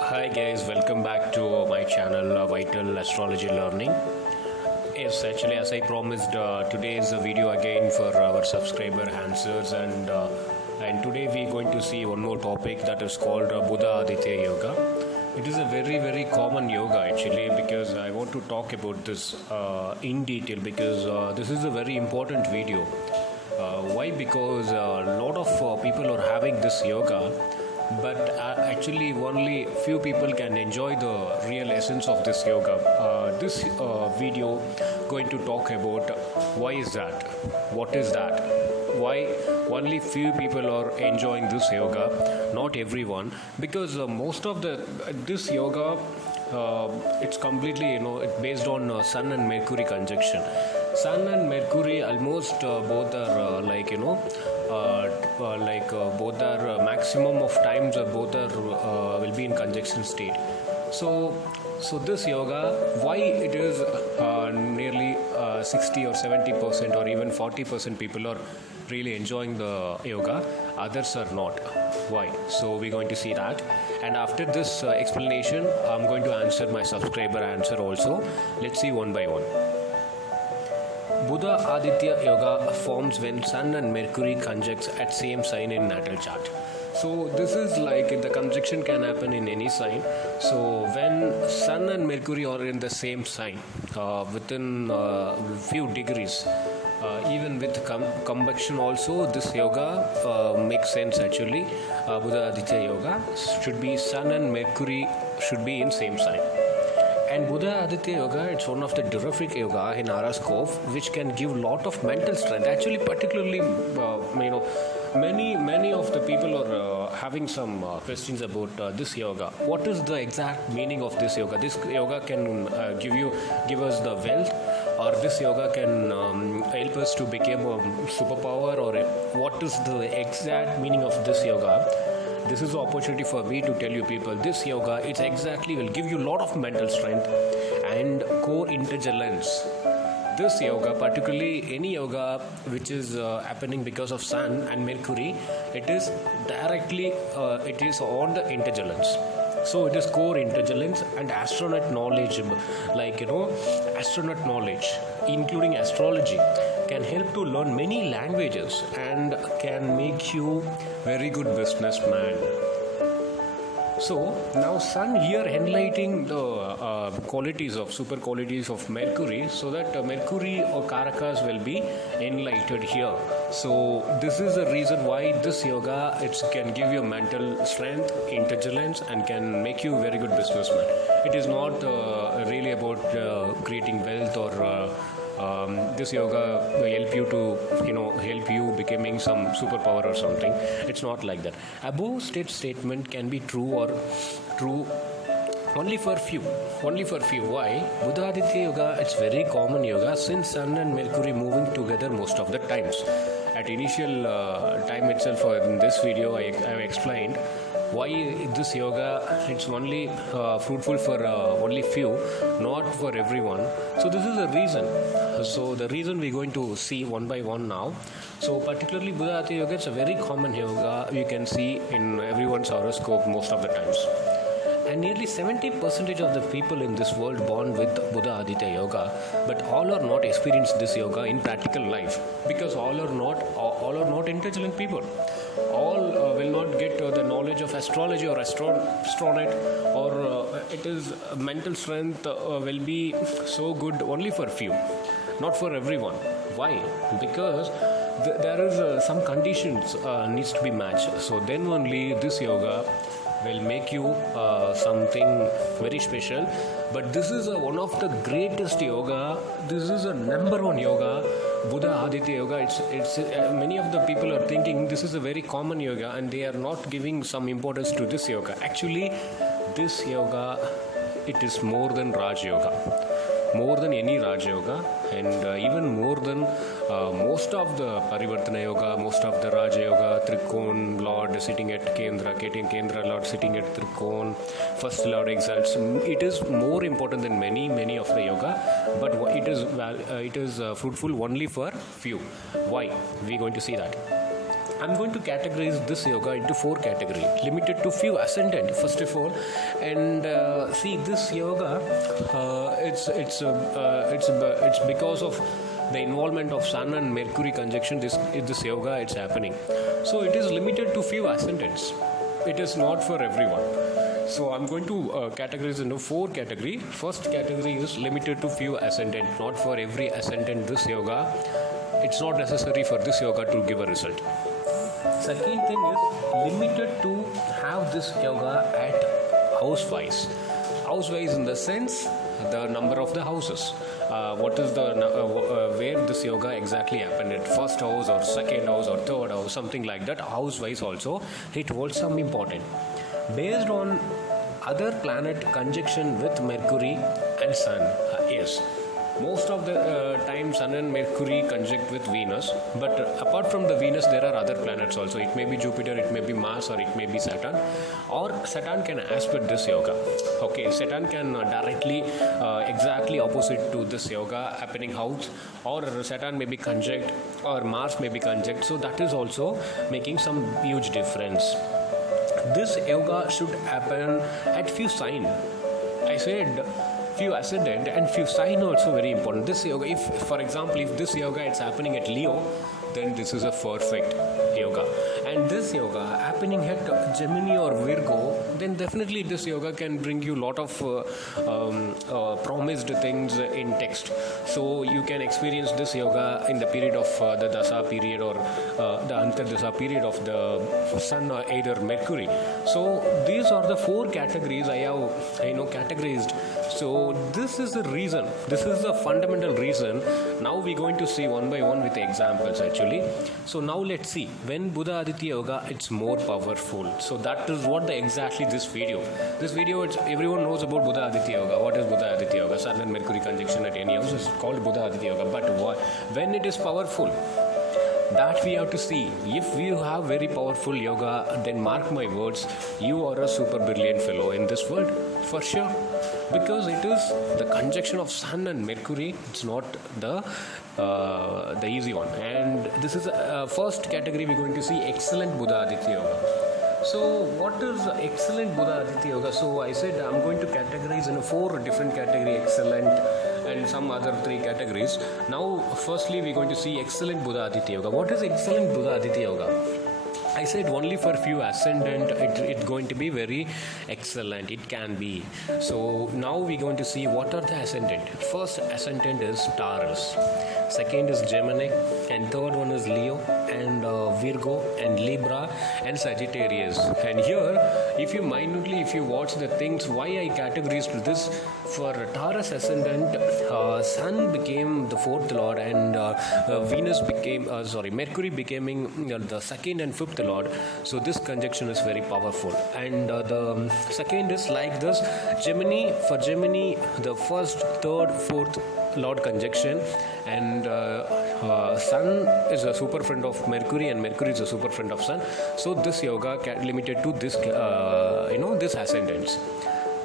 Hi guys, welcome back to my channel Vital Astrology Learning. Yes, actually, as I promised, today is a video again for our subscriber answers, and today we are going to see one more topic that is called Budha Adithya Yoga. It is a very common yoga actually, because I want to talk about this in detail, because this is a very important video. Why? Because a lot of people are having this yoga, but actually only few people can enjoy the real essence of this yoga. This video going to talk about why is that, what is that, why only few people are enjoying this yoga, not everyone, because most of the this yoga it's completely it's based on Sun and Mercury conjunction. Sun and Mercury almost both are both are maximum of times both are will be in conjunction state. So this yoga, why it is nearly 60 or 70% or even 40% people are really enjoying the yoga, others are not. Why? So we're going to see that, and after this explanation I'm going to answer my subscriber answer also. Let's see one by one. Budha Adithya Yoga forms when Sun and Mercury conjuncts at same sign in natal chart. So this is like the conjunction can happen in any sign. So when Sun and Mercury are in the same sign within few degrees, even with combustion also, this yoga makes sense actually. Budha Adithya Yoga should be Sun and Mercury should be in same sign. And Budha Adithya Yoga, it's one of the terrific yoga in horoscope, which can give lot of mental strength. Actually, particularly, many of the people are having some questions about this yoga. What is the exact meaning of this yoga? This yoga can give us the wealth, or this yoga can help us to become a superpower, or what is the exact meaning of this yoga? This is the opportunity for me to tell you people, this yoga, it exactly will give you a lot of mental strength and core intelligence. This yoga, particularly any yoga which is happening because of Sun and Mercury, it is directly, it is on the intelligence. So it is core intelligence and astronaut knowledge, astronaut knowledge, including astrology, can help to learn many languages and can make you very good businessman. So now Sun here enlightening the qualities of super qualities of Mercury, so that Mercury or Karakas will be enlightened here. So this is the reason why this yoga, it can give you mental strength, intelligence, and can make you a very good businessman. It is not really about creating wealth, or this yoga will help you to help you becoming some superpower or something. It's not like that. Above statement can be true or true only for few. Why? Budha Adithya Yoga, it's very common yoga since Sun and Mercury moving together most of the times. At initial time itself, in this video I have explained why this yoga, it's only fruitful for only few, not for everyone. So this is the reason. So the reason we're going to see one by one now. So particularly Budha Adithya Yoga, it's a very common yoga you can see in everyone's horoscope most of the times. And nearly 70% of the people in this world born with Budha Adithya Yoga, but all are not experienced this yoga in practical life, because all are not intelligent people. All will not get the knowledge of astrology or astronaut, or it is mental strength will be so good only for few, not for everyone. Why? Because there is some conditions needs to be matched. So then only this yoga will make you something very special. But this is one of the greatest yoga. This is a number one yoga, Budha Adithya Yoga. It's many of the people are thinking this is a very common yoga, and they are not giving some importance to this yoga. Actually, this yoga, it is more than Raj Yoga, more than any Raj Yoga, and even more than most of the Parivartana Yoga, most of the Raja Yoga, Trikon Lord sitting at Kendra Lord sitting at Trikon, first Lord exalts. It is more important than many of the yoga, but it is fruitful only for few. Why? We are going to see that. I'm going to categorize this yoga into 4 categories, limited to few ascendant first of all. And see, this yoga, it's because of the involvement of Sun and Mercury conjunction. This yoga, it's happening. So it is limited to few ascendants. It is not for everyone. So I'm going to categorize into 4 categories. First category is limited to few ascendant, not for every ascendant. This yoga, it's not necessary for this yoga to give a result. Second thing is limited to have this yoga at house-wise. House-wise in the sense, the number of the houses. What is the where this yoga exactly happened, at first house or second house or third house, something like that. House-wise also, it holds some important. Based on other planet conjunction with Mercury and Sun, yes. Most of the time Sun and Mercury conjunct with Venus, but apart from the Venus there are other planets also. It may be Jupiter, it may be Mars, or it may be Saturn, or Saturn can aspect this yoga. Okay, Saturn can directly exactly opposite to this yoga happening house, or Saturn may be conjunct, or Mars may be conjunct, so that is also making some huge difference. This yoga should happen at few sign. I said few ascendant and few sign also very important. This yoga, if for example, if this yoga it's happening at Leo, then this is a perfect yoga. And this yoga happening at Gemini or Virgo, then definitely this yoga can bring you lot of promised things in text. So you can experience this yoga in the period of the Dasa period, or the Antardasa period of the Sun, or either Mercury. So these are the 4 categories I have categorized. So this is the reason, this is the fundamental reason. Now we're going to see one by one with examples actually. So now let's see, when Budha Adithya Yoga, it's more powerful. So that is what exactly this video, everyone knows about Budha Adithya Yoga. What is Budha Adithya Yoga? Sun and Mercury conjunction at any house is called Budha Adithya Yoga. But when it is powerful, that we have to see. If you have very powerful yoga, then mark my words, you are a super brilliant fellow in this world, for sure. Because it is the conjunction of Sun and Mercury, it's not the easy one. And this is first category we're going to see, excellent Budha Adithya Yoga. So what is excellent Budha Adithya Yoga? So I said I'm going to categorize in 4 different categories, excellent and some other 3 categories. Now firstly we're going to see excellent Budha Adithya Yoga. What is excellent Budha Adithya Yoga? I said only for few ascendant it's going to be very excellent. It can be. So now we're going to see what are the ascendant. First ascendant is Taurus, second is Gemini, and third one is Leo, and Virgo, and Libra, and Sagittarius. And here, if you watch the things, why I categorized this, for Taurus ascendant, Sun became the 4th lord, and Mercury becoming the 2nd and 5th lord. So this conjunction is very powerful. And the second is like this, Gemini, for Gemini, the 1st, 3rd, 4th lord conjunction, and Sun is a super friend of Mercury, and Mercury is a super friend of Sun. So this yoga limited to this this ascendants.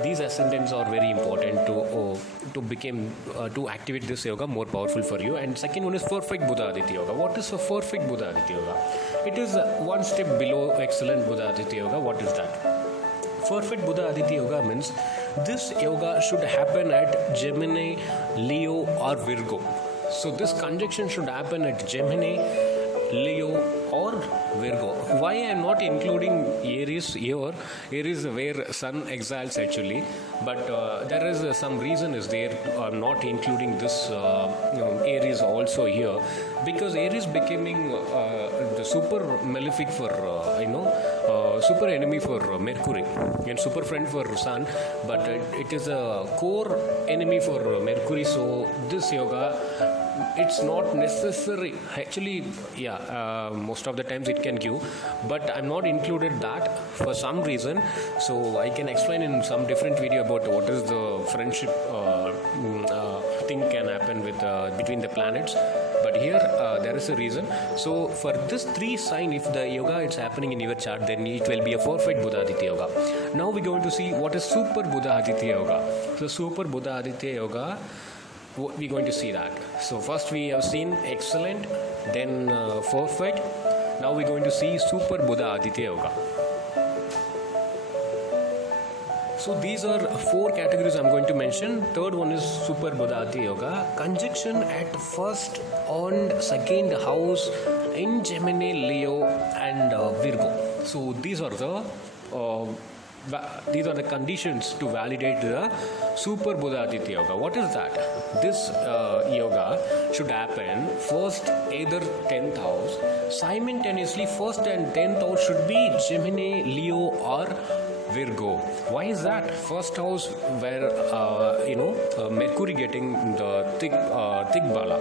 These ascendants are very important to activate this yoga more powerful for you. And second one is perfect Budha Adithya Yoga. What is a perfect Budha Adithya Yoga? It is one step below excellent Budha Adithya Yoga. What is that? Perfect Budha Adithya Yoga means this yoga should happen at Gemini, Leo, or Virgo. So this conjunction should happen at Gemini, Leo, or Virgo. Why I am not including Aries here? Aries where Sun exiles actually, but there is some reason is there. I'm not including this Aries also here, because Aries becoming the super malefic for super enemy for Mercury and super friend for Sun, but it is a core enemy for Mercury. So this yoga, it's not necessary actually. Most of the times it can give, but I'm not included that for some reason. So I can explain in some different video about what is the friendship thing can happen with between the planets. But here there is a reason. So for this 3 sign, if the yoga is happening in your chart, then it will be a perfect Budha Adithya Yoga. Now we're going to see what is super Budha Adithya Yoga. So super Budha Adithya Yoga, we're going to see that. So first we have seen excellent, then perfect. Now we're going to see Super Budha Adithya Yoga. So these are 4 categories I'm going to mention. Third one is Super Budha Adithya Yoga. Conjunction at first and second house in Gemini, Leo and Virgo. So these are the conditions to validate the Super Budha Adithya Yoga. What is that? This yoga should happen first either 10th house. Simultaneously, first and 10th house should be Gemini, Leo or Virgo. Why is that? First house where Mercury getting the thick bala.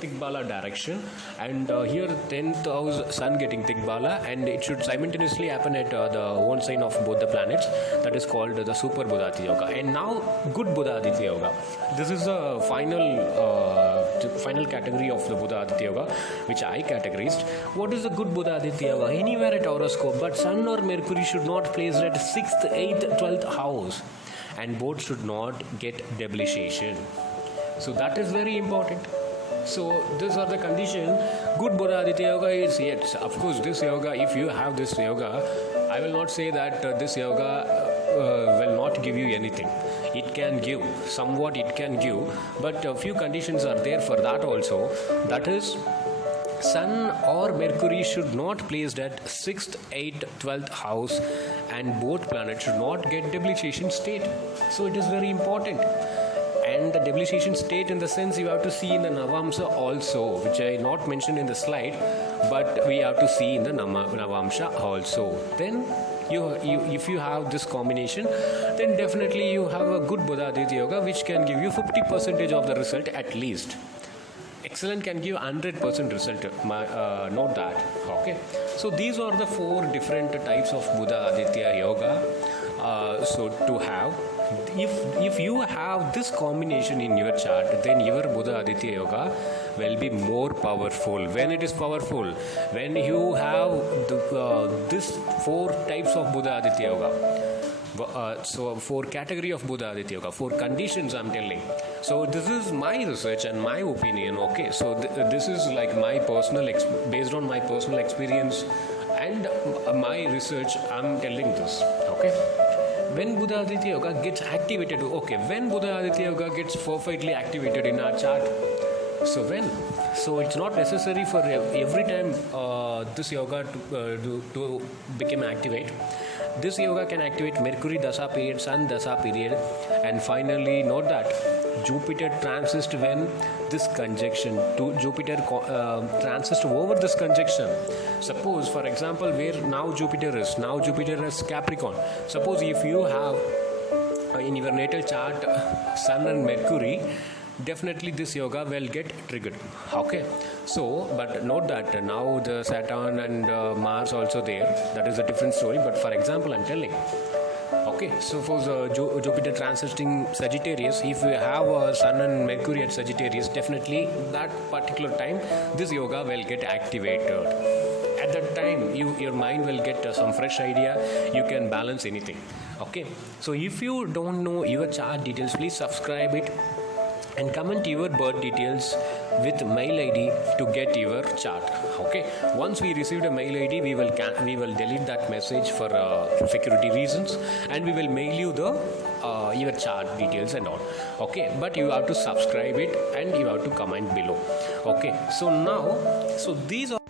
Thick bala direction, and here 10th house sun getting thick bala, and it should simultaneously happen at the one sign of both the planets. That is called the Super Budha Adithya Yoga. And now good Budha Adithya Yoga. This is the final category of the Budha Adithya Yoga, which I categorized. What is the good Budha Adithya Yoga? Anywhere at horoscope, but sun or Mercury should not place at 6th, 8th, 12th house, and both should not get debilitation. So that is very important. So these are the condition. Good Budha Adithya Yoga is, yes, of course, this yoga, if you have this yoga, I will not say that this yoga will not give you anything. It can give, somewhat it can give, but a few conditions are there for that also. That is, Sun or Mercury should not placed at 6th, 8th, 12th house, and both planets should not get debilitation state. So it is very important. And the debilitation state, in the sense, you have to see in the Navamsha also, which I not mentioned in the slide, but we have to see in the Navamsha also. Then if you have this combination, then definitely you have a good Budha Adithya Yoga, which can give you 50% of the result at least. Excellent can give 100% result. Note that. Okay. So these are the 4 different types of Budha Adithya Yoga. So to have, if you have this combination in your chart, then your Budha Adithya Yoga will be more powerful. When it is powerful, when you have this 4 types of Budha Adithya Yoga. So 4 category of Budha Adithya Yoga, 4 conditions I'm telling. So this is my research and my opinion. Okay, so this is like my personal based on my personal experience and my research, I'm telling this. Okay. When Budha Adithya Yoga gets activated, okay, when Budha Adithya Yoga gets perfectly activated in our chart, so when? So it's not necessary for every time this yoga to become activate. This yoga can activate Mercury Dasa period, Sun Dasa period, and finally note that Jupiter transits when this conjunction to Jupiter transits over this conjunction. Suppose, for example, where now Jupiter is Capricorn. Suppose if you have in your natal chart Sun and Mercury, definitely this yoga will get triggered. Okay, so but note that now the Saturn and Mars also there. That is a different story, but for example I'm telling. Okay, so for Jupiter transiting Sagittarius, if you have Sun and Mercury at Sagittarius, definitely that particular time this yoga will get activated. At that time your mind will get some fresh idea. You can balance anything. Okay, so if you don't know your chart details, please subscribe it and comment your birth details with mail ID to get your chart. Okay, once we received a mail ID, we will delete that message for security reasons, and we will mail you the your chart details and all. Okay, but you have to subscribe it and you have to comment below. Okay, so now, so these are.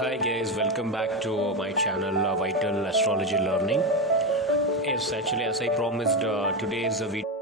Hi guys, welcome back to my channel Vital Astrology Learning. Yes, actually, as I promised, today is a video.